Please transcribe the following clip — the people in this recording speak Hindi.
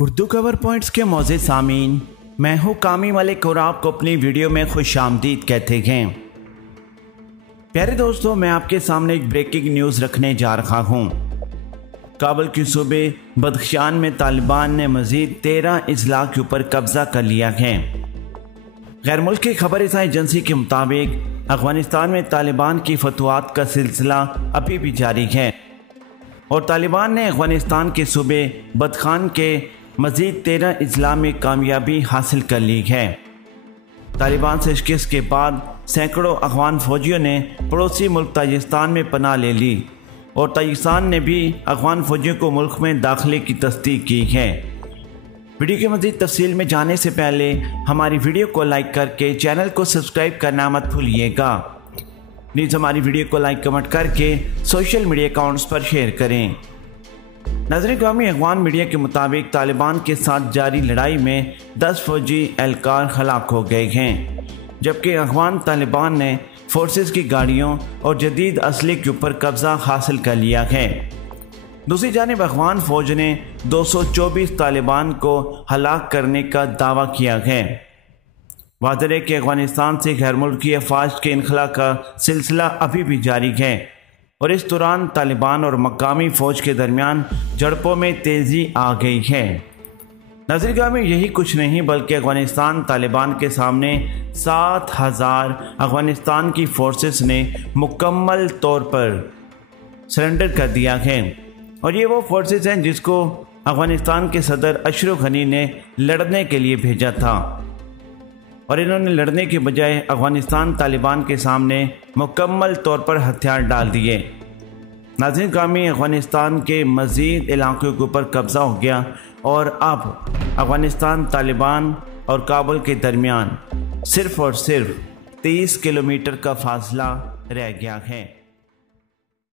उर्दू कवर पॉइंट्स के मौज़े सामीन, मैं हूँ कामी मलिक और आपको अपनी वीडियो में खुश आमदीद कहते हैं। प्यारे दोस्तों, मैं आपके सामने एक ब्रेकिंग न्यूज़ रखने जा रहा हूँ। काबुल के सूबे बदख्शान में तालिबान ने मज़ीद 13 अजला के ऊपर कब्ज़ा कर लिया है। गैर मुल्की खबर एजेंसी के मुताबिक अफगानिस्तान में तालिबान की फतवात का सिलसिला अभी भी जारी है और तालिबान ने अफगानिस्तान के सूबे बदखान के मज़ीद 13 अजला में कामयाबी हासिल कर ली है। तालिबान से शिकस्त के बाद सैकड़ों अफगान फौजियों ने पड़ोसी मुल्क ताजिकिस्तान में पनाह ले ली और ताजिकिस्तान ने भी अफगान फौजियों को मुल्क में दाखिले की तस्दीक की है। वीडियो की मज़ीद तफसील में जाने से पहले हमारी वीडियो को लाइक करके चैनल को सब्सक्राइब करना मत भूलिएगा। प्लीज़ हमारी वीडियो को लाइक कमेंट करके सोशल मीडिया अकाउंट्स पर शेयर करें। नाज़रीन ग्रामी, अफगान मीडिया के मुताबिक तालिबान के साथ जारी लड़ाई में 10 फौजी एहलकार हलाक हो गए हैं, जबकि अफगान तालिबान ने फोर्सेस की गाड़ियों और जदीद असले के ऊपर कब्ज़ा हासिल कर लिया है। दूसरी जानिब अफगान फ़ौज ने 224 तालिबान को हलाक करने का दावा किया है। वाज़ेह है कि अफगानिस्तान से गैर मुल्की अफवाज के इनखला का सिलसिला अभी भी जारी है और इस दौरान तालिबान और मकामी फ़ौज के दरमियान झड़पों में तेज़ी आ गई है। नाज़रीन में यही कुछ नहीं बल्कि अफगानिस्तान तालिबान के सामने 7000 अफगानिस्तान की फोर्सेस ने मुकम्मल तौर पर सरेंडर कर दिया है और ये वो फोर्सेस हैं जिसको अफगानिस्तान के सदर अशरफ गनी ने लड़ने के लिए भेजा था और इन्होंने लड़ने के बजाय अफगानिस्तान तालिबान के सामने मुकम्मल तौर पर हथियार डाल दिए। नाज़रीन ग्रामी, अफगानिस्तान के मज़ीद इलाक़ों के ऊपर कब्ज़ा हो गया और अब अफगानिस्तान तालिबान और काबुल के दरमियान सिर्फ़ और सिर्फ 30 किलोमीटर का फासला रह गया है।